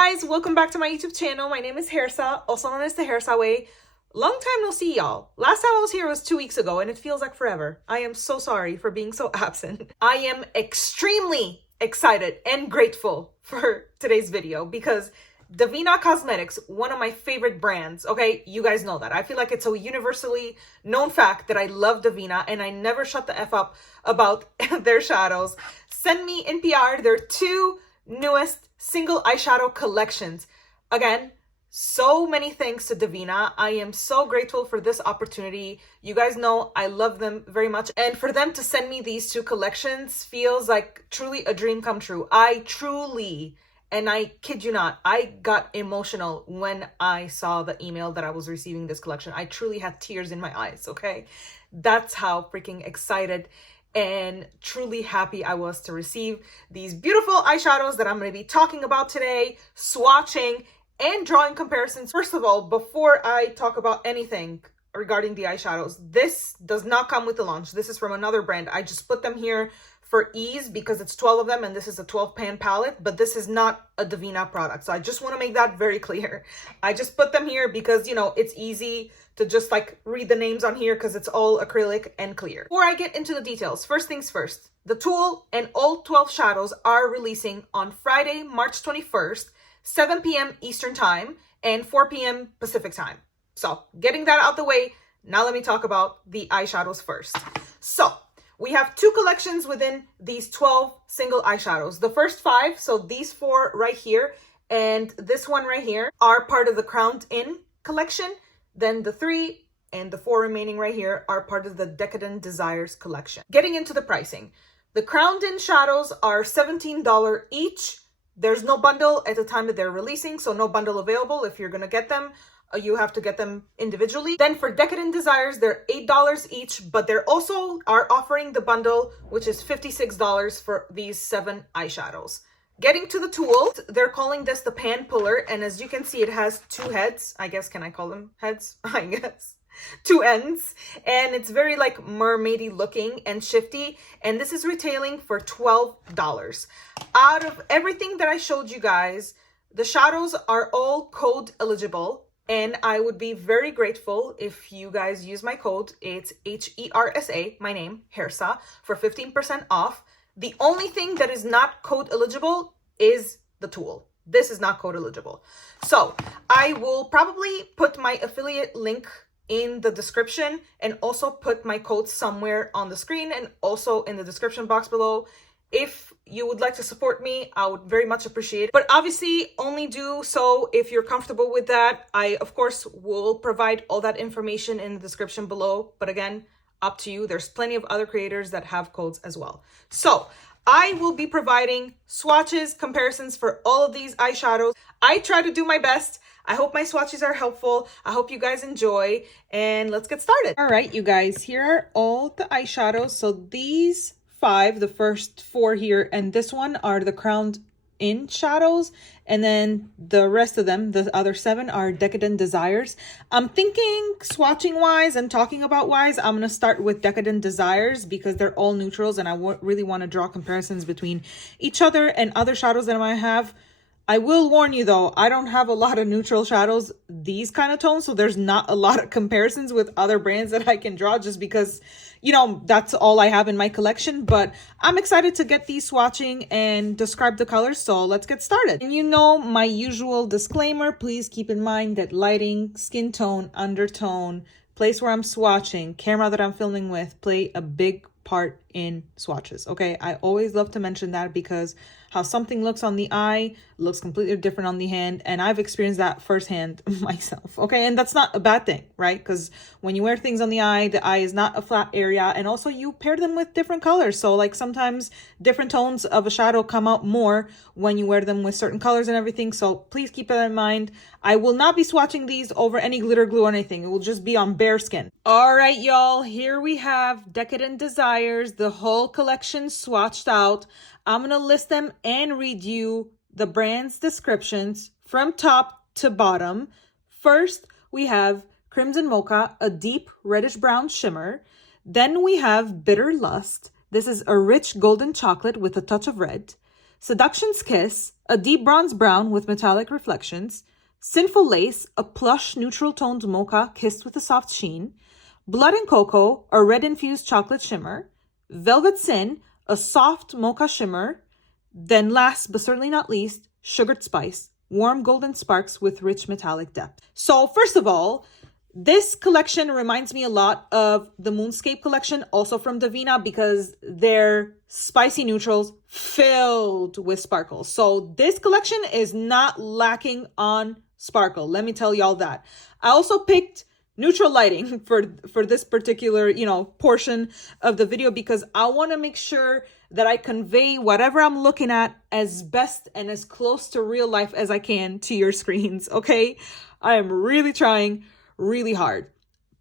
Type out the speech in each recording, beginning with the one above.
guys, welcome back to my YouTube channel. My name is Hersa, also known as the Hersa Way. Long time no see, y'all. Last time I was here was 2 weeks ago and it feels like forever. I am so sorry for being so absent. I am extremely excited and grateful for today's video because Devinah Cosmetics, one of my favorite brands, okay? You guys know that. I feel like it's a universally known fact that I love Devinah and I never shut the F up about their shadows. Send me NPR their 2 newest single eyeshadow collections. Again, so many thanks to Devinah. I am so grateful for this opportunity. You guys know I love them very much. And for them to send me these 2 collections feels like truly a dream come true. I truly, and I kid you not, I got emotional when I saw the email that I was receiving this collection. I truly had tears in my eyes, okay? That's how freaking excited and truly happy I was to receive these beautiful eyeshadows that I'm going to be talking about today, swatching, and drawing comparisons. First of all, before I talk about anything regarding the eyeshadows, this does not come with the launch. This is from another brand. I just put them here for ease because it's 12 of them and this is a 12 pan palette, but this is not a Devinah product. So I just want to make that very clear. I just put them here because, you know, it's easy to just like read the names on here because it's all acrylic and clear. Before I get into the details, first things first, the Tool and all 12 shadows are releasing on Friday, March 21st, 7 p.m. Eastern time and 4 p.m. Pacific time. So getting that out the way, now let me talk about the eyeshadows first. So we have 2 collections within these 12 single eyeshadows. The first 5, so these 4 right here and this one right here are part of the Crowned In collection. Then the 3 and the 4 remaining right here are part of the Decadent Desires collection. Getting into the pricing, the Crowned In shadows are $17 each. There's no bundle at the time that they're releasing, so no bundle available. If you're gonna get them, you have to get them individually. Then for Decadent Desires, they're $8 each, but they're also are offering the bundle, which is $56 for these 7 eyeshadows. Getting to the Tool, they're calling this the Pan Puller, and as you can see, it has 2 heads. I guess, can I call them heads? I guess. 2 ends, and it's very like mermaidy looking and shifty, and this is retailing for $12. Out of everything that I showed you guys, the shadows are all code eligible, and I would be very grateful if you guys use my code. It's HERSA, my name, Hersa, for 15% off. The only thing that is not code eligible is the Tool. This is not code eligible. So I will probably put my affiliate link in the description and also put my code somewhere on the screen and also in the description box below. If you would like to support me, I would very much appreciate it. But obviously only do so if you're comfortable with that. I, of course, will provide all that information in the description below. But again, up to you. There's plenty of other creators that have codes as well. So I will be providing swatches, comparisons for all of these eyeshadows. I try to do my best. I hope my swatches are helpful. I hope you guys enjoy, and let's get started. All right, you guys, here are all the eyeshadows. So these 5, the first 4 here, and this one are the Crowned In shadows, and then the rest of them, the other 7, are Decadent Desires. I'm thinking swatching wise and talking about wise, I'm gonna start with Decadent Desires because they're all neutrals and I really want to draw comparisons between each other and other shadows that I might have. I will warn you though, I don't have a lot of neutral shadows, these kind of tones, so there's not a lot of comparisons with other brands that I can draw just because, you know, that's all I have in my collection. But I'm excited to get these swatching and describe the colors, so let's get started. And you know my usual disclaimer, please keep in mind that lighting, skin tone, undertone, place where I'm swatching, camera that I'm filming with play a big part in swatches, okay? I always love to mention that because how something looks on the eye looks completely different on the hand, and I've experienced that firsthand myself, okay? And that's not a bad thing, right? Because when you wear things on the eye is not a flat area, and also you pair them with different colors, so like sometimes different tones of a shadow come out more when you wear them with certain colors and everything, so please keep that in mind. I will not be swatching these over any glitter glue or anything. It will just be on bare skin. All right, y'all, here we have Decadent Desires, the whole collection swatched out. I'm going to list them and read you the brand's descriptions from top to bottom. First, we have Crimson Mocha, a deep reddish brown shimmer. Then we have Bitter Lust. This is a rich golden chocolate with a touch of red. Seduction's Kiss, a deep bronze brown with metallic reflections. Sinful Lace, a plush neutral toned mocha kissed with a soft sheen. Blood and Cocoa, a red infused chocolate shimmer. Velvet Sin, a soft mocha shimmer. Then last but certainly not least, Sugared Spice, warm golden sparks with rich metallic depth. So first of all, this collection reminds me a lot of the Moonscape collection, also from Devinah, because they're spicy neutrals filled with sparkles. So this collection is not lacking on sparkle. Let me tell y'all that. I also picked neutral lighting for this particular, portion of the video, because I want to make sure that I convey whatever I'm looking at as best and as close to real life as I can to your screens, okay? I am really trying really hard.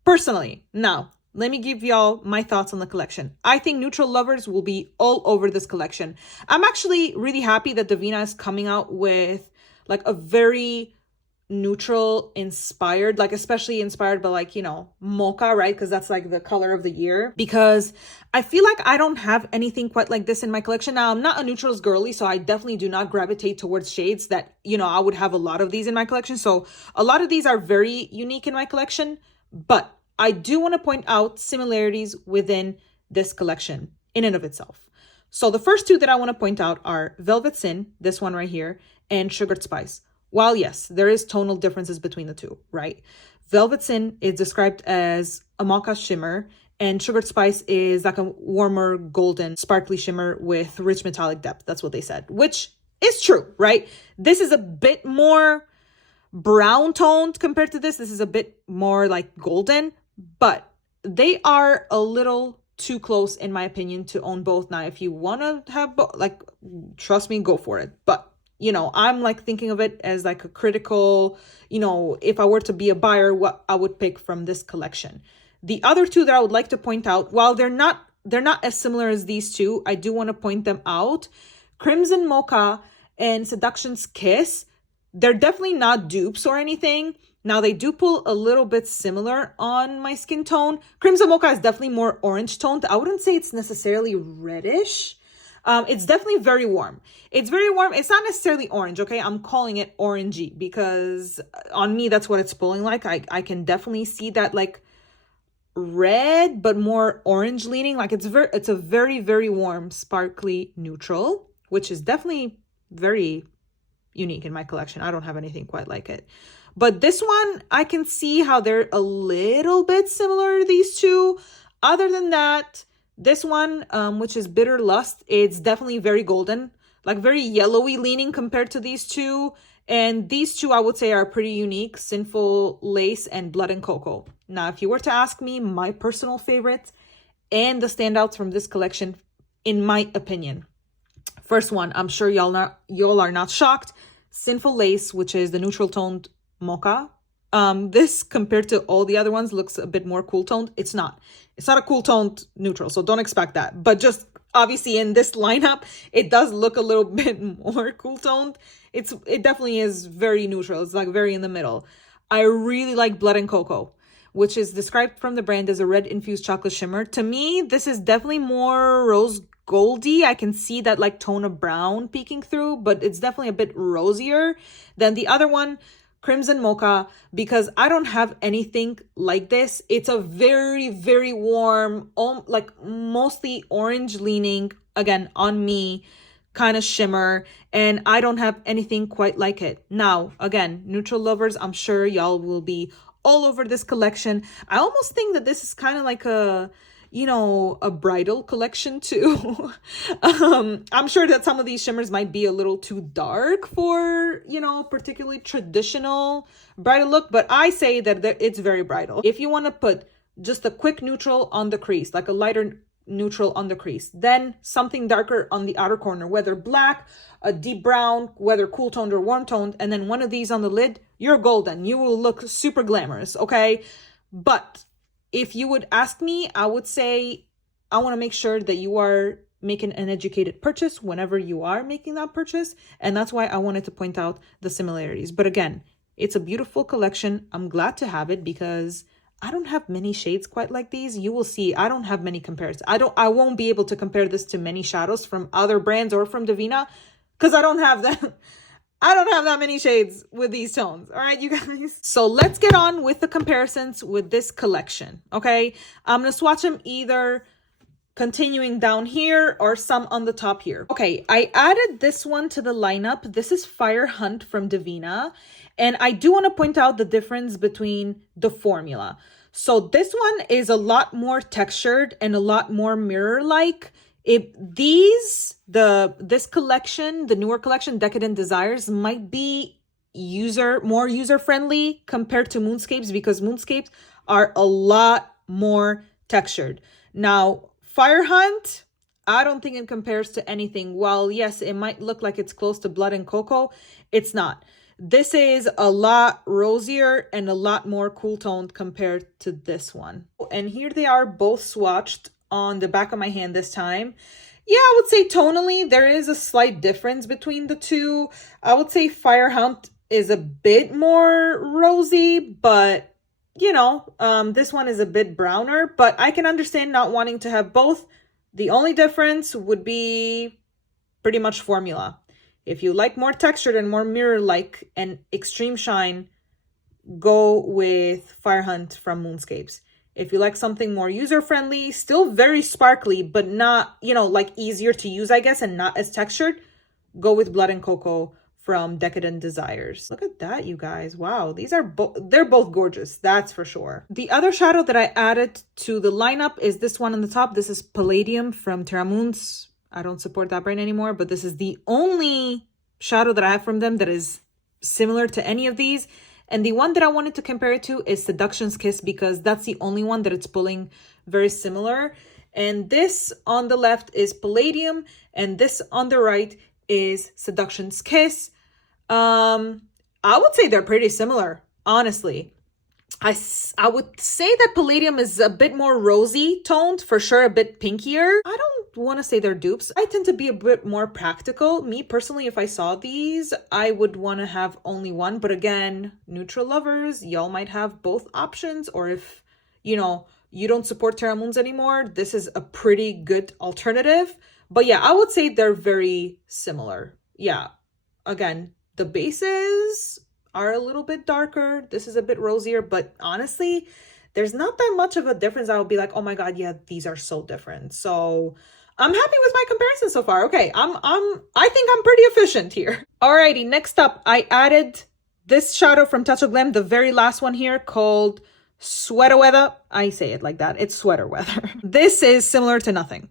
Personally, now, let me give y'all my thoughts on the collection. I think neutral lovers will be all over this collection. I'm actually really happy that Devinah is coming out with like a very neutral inspired, like especially inspired by like, mocha, right? Because that's like the color of the year. Because I feel like I don't have anything quite like this in my collection. Now, I'm not a neutrals girly, so I definitely do not gravitate towards shades that, I would have a lot of these in my collection. So a lot of these are very unique in my collection, but I do want to point out similarities within this collection in and of itself. So the first two that I want to point out are Velvet Sin, this one right here, and Sugared Spice. While yes, there is tonal differences between the two, right? Velvet Sin is described as a mocha shimmer, and Sugared Spice is like a warmer golden sparkly shimmer with rich metallic depth. That's what they said, which is true, right? This is a bit more brown toned compared to this. This is a bit more like golden, but they are a little too close in my opinion to own both. Now, if you want to have both, like, trust me, go for it. But I'm like thinking of it as like a critical, if I were to be a buyer, what I would pick from this collection. The other two that I would like to point out, while they're not as similar as these two, I do want to point them out. Crimson Mocha and Seduction's Kiss, they're definitely not dupes or anything. Now, they do pull a little bit similar on my skin tone. Crimson Mocha is definitely more orange toned. I wouldn't say it's necessarily reddish. It's definitely very warm. It's very warm. It's not necessarily orange, okay? I'm calling it orangey because on me, that's what it's pulling like. I can definitely see that like red, but more orange leaning. Like it's a very, very warm, sparkly neutral, which is definitely very unique in my collection. I don't have anything quite like it. But this one, I can see how they're a little bit similar to these two. Other than that, this one, which is Bitter Lust, it's definitely very golden, like very yellowy leaning compared to these two. And these two, I would say, are pretty unique, Sinful Lace and Blood and Cocoa. Now, if you were to ask me my personal favorites and the standouts from this collection, in my opinion, first one, I'm sure y'all are not shocked, Sinful Lace, which is the neutral toned mocha. This compared to all the other ones looks a bit more cool toned. It's not a cool toned neutral, so don't expect that. But just obviously in this lineup, it does look a little bit more cool toned. It definitely is very neutral. It's like very in the middle. I really like Blood and Cocoa, which is described from the brand as a red infused chocolate shimmer. To me, this is definitely more rose goldy. I can see that like tone of brown peeking through, but it's definitely a bit rosier than the other one, Crimson Mocha, because I don't have anything like this. It's a very, very warm, like mostly orange leaning, again, on me kind of shimmer, and I don't have anything quite like it. Now, again, neutral lovers, I'm sure y'all will be all over this collection. I almost think that this is kind of like a bridal collection too. I'm sure that some of these shimmers might be a little too dark for, particularly traditional bridal look, but I say that it's very bridal. If you want to put just a quick neutral on the crease, like a lighter neutral on the crease, then something darker on the outer corner, whether black, a deep brown, whether cool toned or warm toned, and then one of these on the lid, you're golden. You will look super glamorous, okay? But if you would ask me, I would say I want to make sure that you are making an educated purchase whenever you are making that purchase. And that's why I wanted to point out the similarities. But again, it's a beautiful collection. I'm glad to have it because I don't have many shades quite like these. You will see, I don't have many compares. I won't be able to compare this to many shadows from other brands or from Devinah because I don't have that. I don't have that many shades with these tones. All right, you guys. So let's get on with the comparisons with this collection. Okay, I'm gonna swatch them either continuing down here or some on the top here. Okay, I added this one to the lineup. This is Fire Hunt from Devinah. And I do want to point out the difference between the formula. So this one is a lot more textured and a lot more mirror-like. This collection, the newer collection, Decadent Desires, might be more user-friendly compared to Moonscapes, because Moonscapes are a lot more textured. Now, Fire Hunt, I don't think it compares to anything. While yes, it might look like it's close to Blood and Cocoa, it's not. This is a lot rosier and a lot more cool toned compared to this one. And here they are both swatched on the back of my hand this time. Yeah, I would say tonally, there is a slight difference between the two. I would say Fire Hunt is a bit more rosy, but you know, this one is a bit browner, but I can understand not wanting to have both. The only difference would be pretty much formula. If you like more textured and more mirror-like and extreme shine, go with Fire Hunt from Moonscapes. If you like something more user-friendly, still very sparkly, but not, you know, like easier to use, I guess, and not as textured, go with Blood and Cocoa from Decadent Desires. Look at that, you guys. Wow, these are they're both gorgeous, that's for sure. The other shadow that I added to the lineup is this one on the top. This is Palladium from Terra. I don't support that brand anymore, but this is the only shadow that I have from them that is similar to any of these. And the one that I wanted to compare it to is Seduction's Kiss, because that's the only one that it's pulling very similar. And this on the left is Palladium, and this on the right is Seduction's Kiss. I would say they're pretty similar, honestly. I would say that Palladium is a bit more rosy toned, for sure, a bit pinkier. I don't want to say they're dupes. I tend to be a bit more practical. Me personally, if I saw these, I would want to have only one. But again, neutral lovers, y'all might have both options. Or if, you know, you don't support Terra Moons anymore, this is a pretty good alternative. But yeah, I would say they're very similar. Yeah, again, the bases are a little bit darker. This is a bit rosier, but honestly, there's not that much of a difference. I would be like, oh my God, yeah, these are so different. So I'm happy with my comparison so far. Okay, I think I'm pretty efficient here. Alrighty, next up, I added this shadow from Touch of Glam, the very last one here, called Sweater Weather. I say it like that. It's Sweater Weather. This is similar to nothing.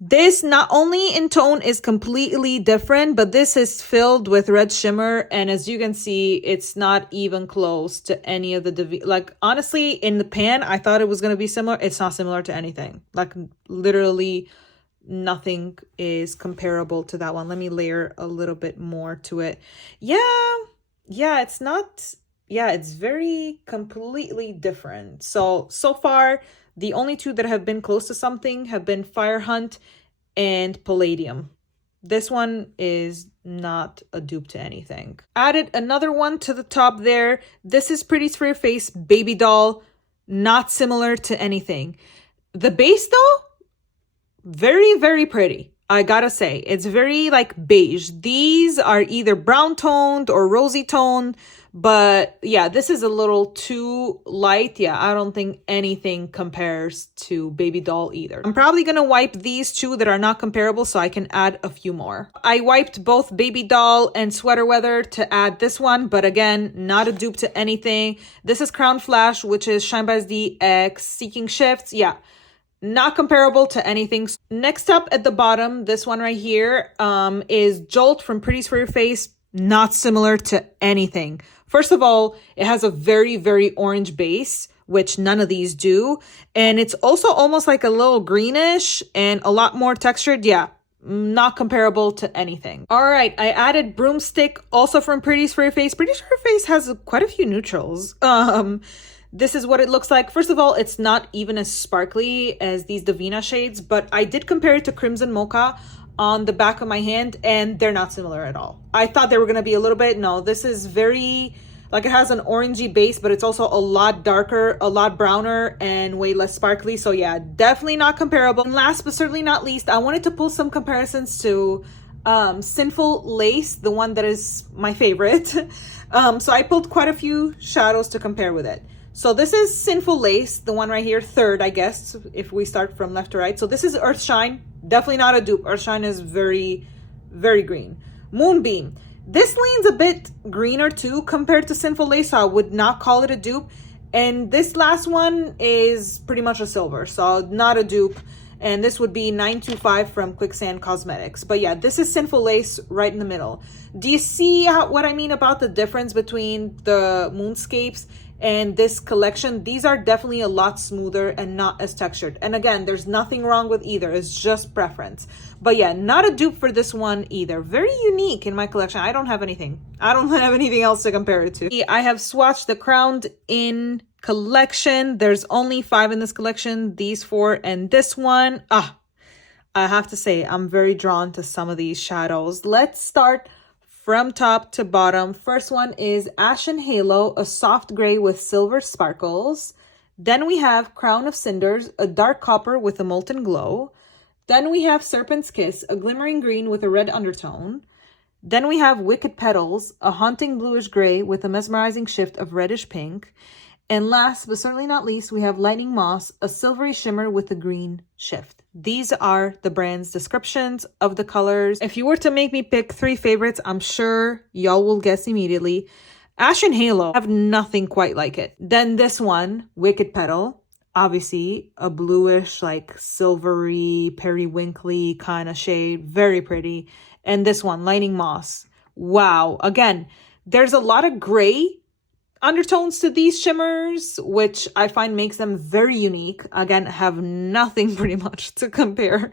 This not only in tone is completely different, but this is filled with red shimmer. And as you can see, it's not even close to any of the, like, honestly, in the pan, I thought it was going to be similar. It's not similar to anything. Like, literally nothing is comparable to that one. Let me layer a little bit more to it. Yeah, it's not, yeah, it's very completely different. So far, the only two that have been close to something have been Fire Hunt and Palladium. This one is not a dupe to anything. Added another one to the top there. This is Pretties for Your Face Baby Doll. Not similar to anything. The base though, very, very pretty. I gotta say, it's very like beige. These are either brown toned or rosy toned. But yeah, this is a little too light. Yeah, I don't think anything compares to Baby Doll either. I'm probably gonna wipe these two that are not comparable so I can add a few more. I wiped both Baby Doll and Sweater Weather to add this one, but again, not a dupe to anything. This is Crown Flash, which is Shine By SD X Seeking Shifts. Yeah, not comparable to anything. Next up at the bottom, this one right here is Jolt from Pretties for Your Face. Not similar to anything. First of all, it has a very, very orange base, which none of these do. And it's also almost like a little greenish and a lot more textured. Yeah, not comparable to anything. All right, I added Broomstick, also from Pretties for Your Face. Pretties for Your Face has quite a few neutrals. This is what it looks like. First of all, it's not even as sparkly as these Devinah shades, but I did compare it to Crimson Mocha on the back of my hand, and they're not similar at all. I thought they were going to be a little bit. No, this is very, like, it has an orangey base, but it's also a lot darker, a lot browner, and way less sparkly. So yeah, definitely not comparable. And last but certainly not least, I wanted to pull some comparisons to Sinful Lace, the one that is my favorite. So I pulled quite a few shadows to compare with it. So this is Sinful Lace, the one right here, third, I guess, if we start from left to right. So this is Earthshine, definitely not a dupe. Earthshine is very, very green. Moonbeam, this leans a bit greener too compared to Sinful Lace, so I would not call it a dupe. And this last one is pretty much a silver, so not a dupe. And this would be 925 from Quicksand Cosmetics. But yeah, this is Sinful Lace right in the middle. Do you see what I mean about the difference between the Moonscapes and this collection? These are definitely a lot smoother and not as textured. And again, there's nothing wrong with either. It's just preference. But yeah, not a dupe for this one either. Very unique in my collection. I don't have anything. I don't have anything else to compare it to. I have swatched the Crowned In collection. There's only 5 in this collection. These 4 and this one. I have to say, I'm very drawn to some of these shadows. Let's start from top to bottom. First one is Ashen Halo, a soft gray with silver sparkles. Then we have Crown of Cinders, a dark copper with a molten glow. Then we have Serpent's Kiss, a glimmering green with a red undertone. Then we have Wicked Petals, a haunting bluish gray with a mesmerizing shift of reddish pink. And last but certainly not least, we have Lightning Moss, a silvery shimmer with a green shift. These are the brand's descriptions of the colors. If you were to make me pick 3 favorites, I'm sure y'all will guess immediately. Ashen Halo, I have nothing quite like it. Then this one, Wicked Petal, obviously a bluish, like silvery, periwinkly kind of shade, very pretty. And this one, Lightning Moss. Wow. Again, there's a lot of gray undertones to these shimmers, which I find makes them very unique. Again, have nothing pretty much to compare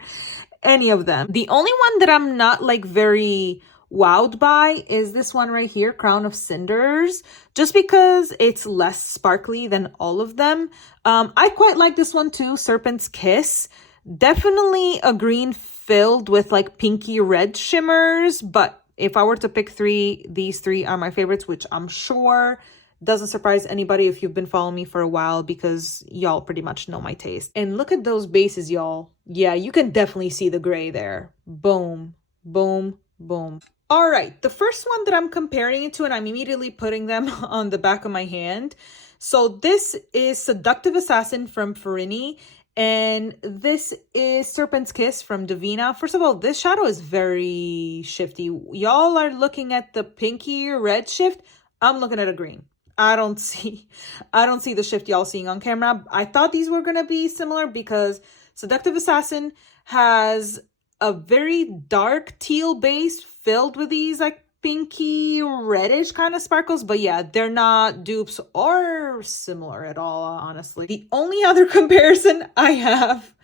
any of them. The only one that I'm not like very wowed by is this one right here, Crown of Cinders, just because it's less sparkly than all of them. I quite like this one too, Serpent's Kiss. Definitely a green filled with like pinky red shimmers, but if I were to pick 3, these 3 are my favorites, which I'm sure doesn't surprise anybody if you've been following me for a while, because y'all pretty much know my taste. And look at those bases, y'all. Yeah, you can definitely see the gray there. Boom, boom, boom. All right, the first one that I'm comparing it to, and I'm immediately putting them on the back of my hand. So this is Seductive Assasin from Fyrinnae, and this is Serpent's Kiss from Devinah. First of all, this shadow is very shifty. Y'all are looking at the pinky red shift. I'm looking at a green. I don't see the shift y'all seeing on camera. I thought these were going to be similar because Seductive Assassin has a very dark teal base filled with these like pinky reddish kind of sparkles. But yeah, they're not dupes or similar at all, honestly. The only other comparison I have,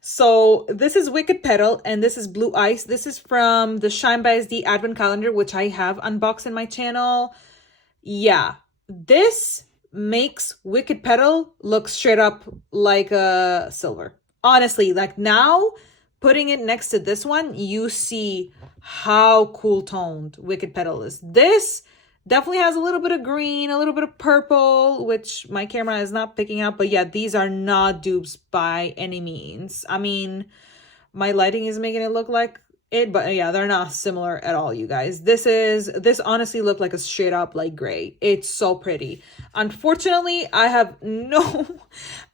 so this is Wicked Petal and this is Blue Ice. This is from the Shine by SD Advent Calendar, which I have unboxed in my channel. Yeah. This makes Wicked Petal look straight up like a silver. Honestly, like now, putting it next to this one, you see how cool toned Wicked Petal is. This definitely has a little bit of green, a little bit of purple, which my camera is not picking up. But yeah, these are not dupes by any means. I mean, my lighting is making it look like it, but yeah, they're not similar at all, you guys. This honestly looked like a straight up like gray. It's so pretty. Unfortunately, I have no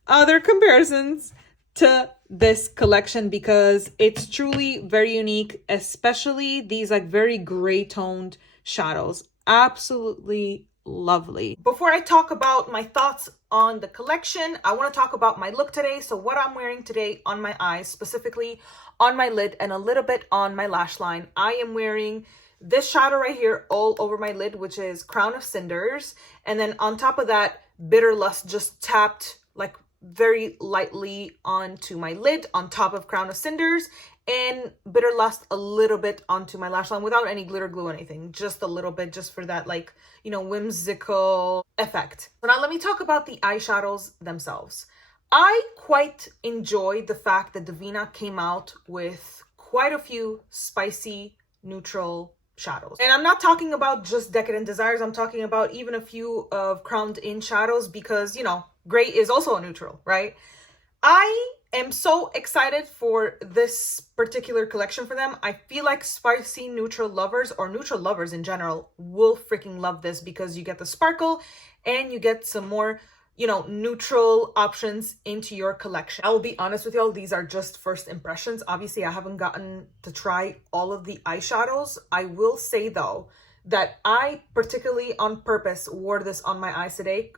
other comparisons to this collection because it's truly very unique, especially these like very gray toned shadows. Absolutely lovely. Before I talk about my thoughts on the collection, I want to talk about my look today. So what I'm wearing today on my eyes, specifically on my lid and a little bit on my lash line, I am wearing this shadow right here all over my lid, which is Crown of Cinders. And then on top of that, Bitter Lust just tapped like very lightly onto my lid on top of Crown of Cinders, and Bitter Lust a little bit onto my lash line without any glitter glue or anything, just a little bit, just for that like, you know, whimsical effect. So now let me talk about the eyeshadows themselves. I quite enjoyed the fact that Devinah came out with quite a few spicy neutral shadows. And I'm not talking about just Decadent Desires, I'm talking about even a few of Crowned In shadows because, you know, gray is also a neutral, right? I am so excited for this particular collection for them. I feel like spicy neutral lovers, or neutral lovers in general, will freaking love this because you get the sparkle and you get some more, you know, neutral options into your collection. I will be honest with y'all, these are just first impressions. Obviously, I haven't gotten to try all of the eyeshadows. I will say though, that I particularly on purpose wore this on my eyes today,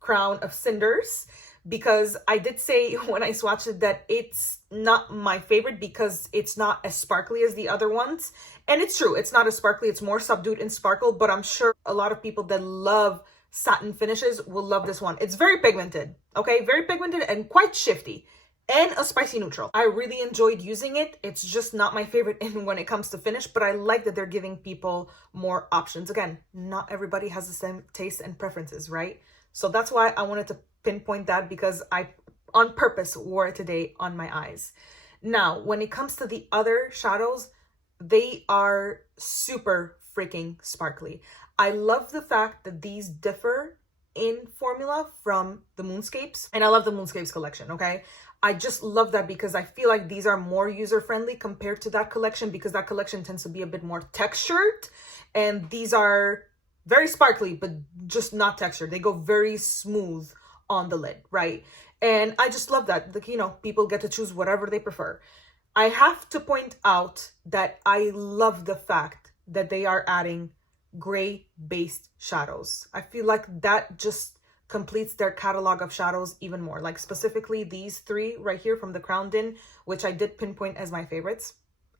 Crown of Cinders, because I did say when I swatched it that it's not my favorite because it's not as sparkly as the other ones. And it's true, it's not as sparkly, it's more subdued in sparkle, but I'm sure a lot of people that love satin finishes will love this one. It's very pigmented, okay? Very pigmented and quite shifty. And a spicy neutral. I really enjoyed using it. It's just not my favorite when it comes to finish, but I like that they're giving people more options. Again, not everybody has the same taste and preferences, right? So that's why I wanted to pinpoint that, because I on purpose wore it today on my eyes. Now, when it comes to the other shadows, they are super freaking sparkly. I love the fact that these differ in formula from the Moonscapes, and I love the Moonscapes collection, okay? I just love that because I feel like these are more user-friendly compared to that collection, because that collection tends to be a bit more textured, and these are very sparkly, but just not textured. They go very smooth on the lid, right? And I just love that. Like, you know, people get to choose whatever they prefer. I have to point out that I love the fact that they are adding gray-based shadows. I feel like that just completes their catalog of shadows even more. Like specifically these three right here from the Crown Din, which I did pinpoint as my favorites.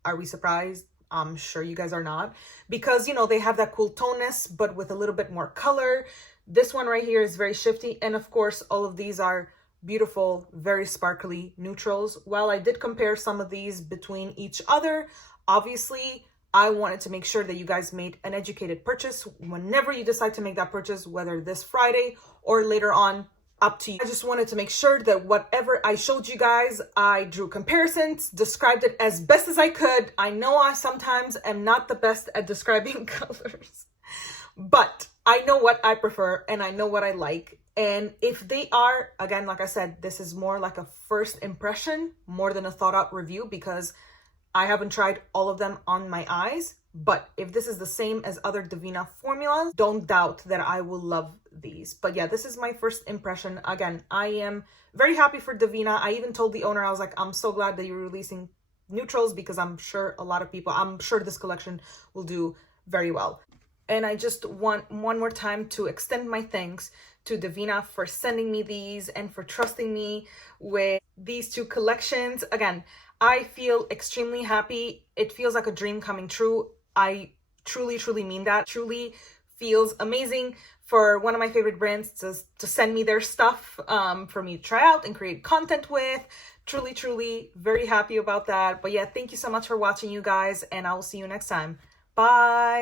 Are we surprised? I'm sure you guys are not, because, you know, they have that cool toneness, but with a little bit more color. This one right here is very shifty. And of course, all of these are beautiful, very sparkly neutrals. While I did compare some of these between each other, obviously, I wanted to make sure that you guys made an educated purchase whenever you decide to make that purchase, whether this Friday or later on, up to you. I just wanted to make sure that whatever I showed you guys, I drew comparisons, described it as best as I could. I know I sometimes am not the best at describing colors, but I know what I prefer and I know what I like. And if they are, again, like I said, this is more like a first impression more than a thought out review, because I haven't tried all of them on my eyes. But if this is the same as other Devinah formulas, don't doubt that I will love these. But yeah, this is my first impression. Again, I am very happy for Devinah. I even told the owner, I was like, I'm so glad that you're releasing neutrals, because I'm sure a lot of people, I'm sure this collection will do very well. And I just want one more time to extend my thanks to Devinah for sending me these and for trusting me with these two collections. Again, I feel extremely happy. It feels like a dream coming true. I truly, truly mean that. Truly feels amazing for one of my favorite brands to send me their stuff for me to try out and create content with. Truly, truly very happy about that. But yeah, thank you so much for watching, you guys, and I will see you next time. Bye.